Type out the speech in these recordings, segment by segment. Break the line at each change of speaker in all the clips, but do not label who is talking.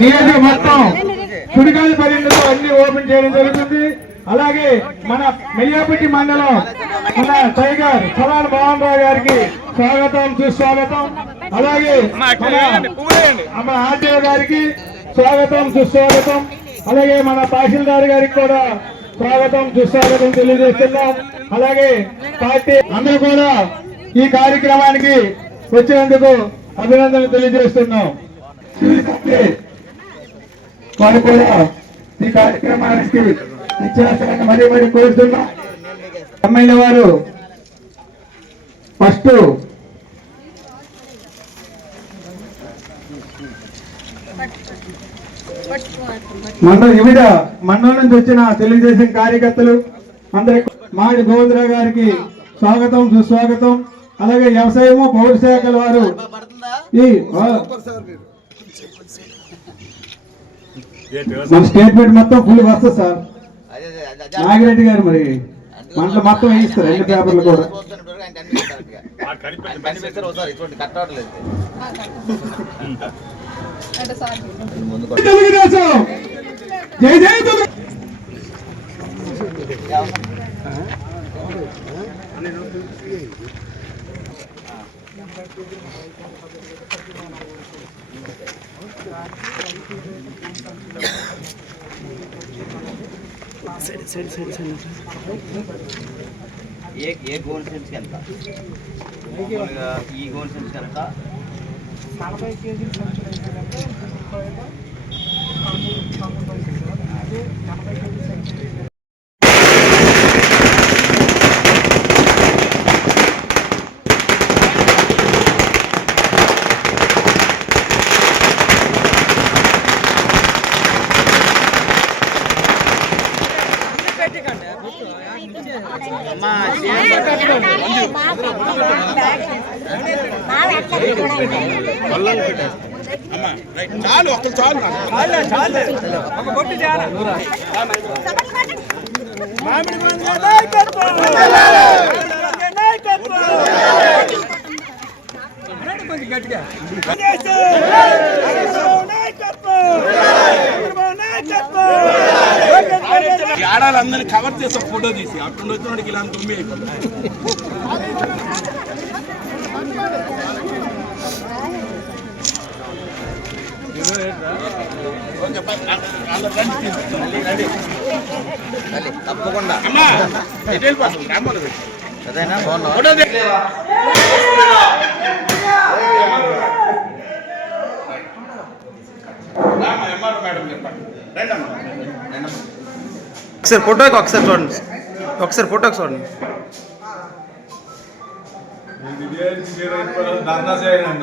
నియోజక మొత్తం సుడిగాలి పర్యటనతో అన్ని ఓపెన్ చేయడం జరుగుతుంది. అలాగే మన మెయ్యాపట్టి మండలం మన టైగర్ సలాల మోహన్ రావు గారికి స్వాగతం సుస్వాగతం. అలాగే మన మన ఆర్టీఓ గారికి స్వాగతం సుస్వాగతం. అలాగే మన తహసీల్దార్ గారికి కూడా స్వాగతం సుస్వాగతం తెలియజేస్తున్నాం. అలాగే పార్టీ అందరూ కూడా ఈ కార్యక్రమానికి వచ్చినందుకు అభినందనలు తెలియజేస్తున్నాం. వారు కూడా ఈ కార్యక్రమానికి ఇచ్చేస్తారని మరీ మరీ కోరుతున్నా. ఎమ్మెల్యే వారు ఫస్ట్ మండల వివిధ మండలం నుంచి వచ్చిన తెలుగుదేశం కార్యకర్తలు అందరికి మాడి గోవిందరావు గారికి స్వాగతం సుస్వాగతం. అలాగే వ్యవసాయము పౌర శాఖల వారు. ఈ మన స్టేట్మెంట్ మొత్తం ఫుల్ వస్తుంది సార్ నాగిరెడ్డి గారు మరి మంటలు మొత్తం వేయిస్తారు అన్ని పేపర్లు కూడా.
ఇటువంటి
తెలుగుదేశం జై జై తెలుగు
ఏ ఏ గోల్ సెన్స్ ఎంత ఈ గోల్ సెన్స్ ఎంత
చాలు ఒక్కరు చాలు ఈ ఆడాలందరినీ కవర్ చేసే ఫోటో తీసి అక్కడ వచ్చినోడికి ఇలా తుమ్మి అయిపోతుంది రండి అమ్మా
ఒకసారి ఫోటోకి ఒకసారి చూడండి. ఒకసారి ఫోటోకి చూడండి.
కొత్తదే
కానీ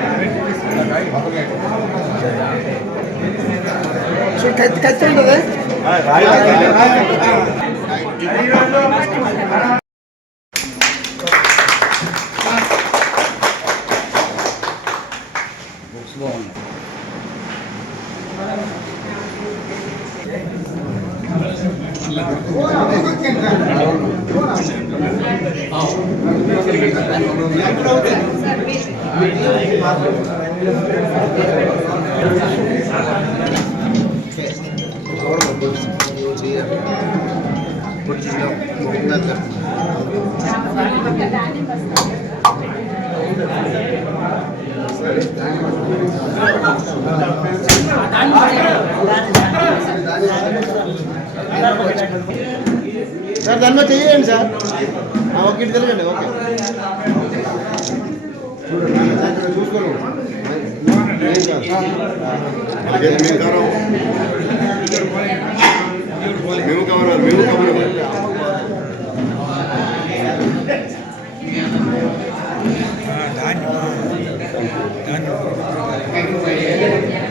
帰ん
だね。Thank you. సార్ దానిలో చేయండి సార్. ఓకే ఇటు తిరగండి ఓకే. చూసుకోండి
మేము కవర్ మేము కవర్
ఎక్కడో వంద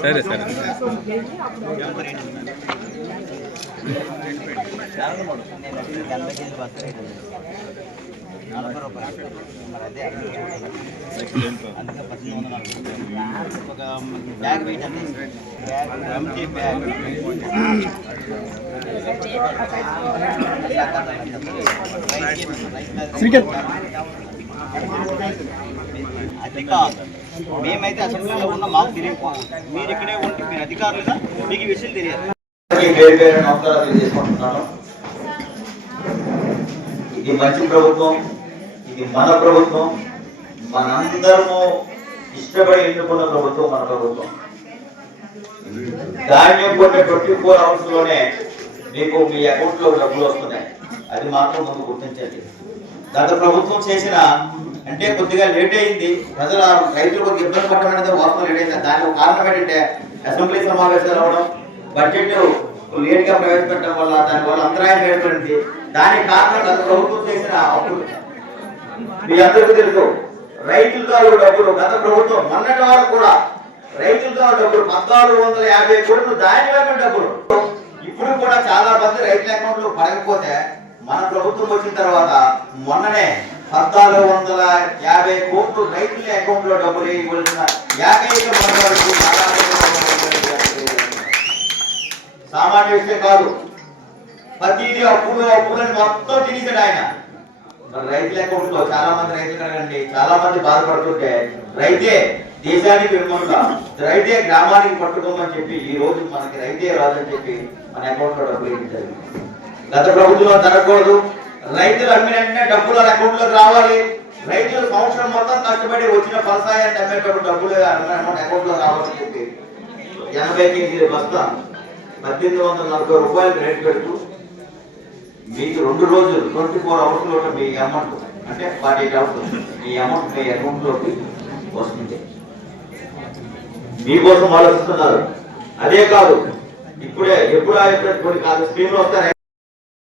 సరే సరే
ఎంత నలభై రూపాయలు మరి అదే అందుకే పద్దెనిమిది వందల నలభై ఒక bag weight bag empty bag అది మేమైతే అసెంబ్లీలో ఉన్న మాకు తెలియకపోవచ్చు మీరు ఇక్కడే ఉంటే మీరు అధికారులుగా మీకు ఈ విషయం తెలియదు
ఇది మంచి ప్రభుత్వం ఇది మన ప్రభుత్వం మనందరము ఇష్టపడి ఎన్నుకున్న ప్రభుత్వం మన ప్రభుత్వం. ధాన్యం కొన్ని ట్వంటీ ఫోర్ అవర్స్లోనే మీకు మీ అకౌంట్లో డబ్బులు వస్తున్నాయి. అది మాత్రం ముందు గుర్తించండి. గత ప్రభుత్వం చేసిన అంటే కొద్దిగా లేట్ అయింది. ప్రజల రైతులు కొద్దిగా ఇబ్బంది పడడం అనేది వాస్తవం లేట్ అయింది. దానికి కారణం ఏంటంటే అసెంబ్లీ సమావేశాలు అవడం బడ్జెట్ లేట్గా ప్రవేశపెట్టడం వల్ల దాని వల్ల అంతరాయం ఏర్పడింది. దానికి కారణం గత ప్రభుత్వం చేసిన అప్పులు. మీ అందరికీ తెలుసు రైతులతో డబ్బులు గత ప్రభుత్వం మొన్నటి వరకు కూడా రైతులతో డబ్బులు పద్నాలుగు వందల యాభై కోట్లు దాని డబ్బులు. ఇప్పుడు కూడా చాలా మంది రైతుల అకౌంట్లో పడకపోతే మన ప్రభుత్వం వచ్చిన తర్వాత మొన్ననే పద్నాలుగు వందల యాభై కోట్లు రైతుల అకౌంట్లో డబ్బులు వేయవలసిన ఏకైక మనవరకు సామాన్య విషయం కాదు. ప్రతిదీ అప్పుడు అప్పులని మొత్తం తినేసాడు ఆయన. మరి రైతుల అకౌంట్లో చాలా మంది రైతులు అడగండి చాలా మంది బాధపడుతుంటే రైతే దేశానికి వెన్నుముక రైతే గ్రామానికి పట్టుకోమని చెప్పి ఈ రోజు మనకి రైతే రాదని చెప్పి మన అకౌంట్లో డబ్బులు ఇచ్చారు గత ప్రభుత్వం జరగకూడదు రైతులు అమ్మిన వెంటనే డబ్బులు వాళ్ళ అకౌంట్ రావాలి. రైతులు సంవత్సరం మొత్తం కష్టపడి వచ్చిన ఫలసాయాన్ని అమ్మేటప్పుడు డబ్బులు అమౌంట్ అకౌంట్లో రావాలని చెప్పి ఎనభై కేజీల బస్తా పద్దెనిమిది వందల నలభై రూపాయలు రేటు పెడుతూ మీకు రెండు రోజులు ట్వంటీ ఫోర్ అవర్స్లో మీ అమౌంట్ అంటే ఫార్టీ ఎయిట్ అవర్స్ మీ అమౌంట్ మీ అకౌంట్లోకి వస్తుంది. మీకోసం ఆలోచిస్తున్నారు. అదే కాదు ఇప్పుడే ఎప్పుడు ఆ కొన్ని కాదు స్కీమ్లు వస్తాయి.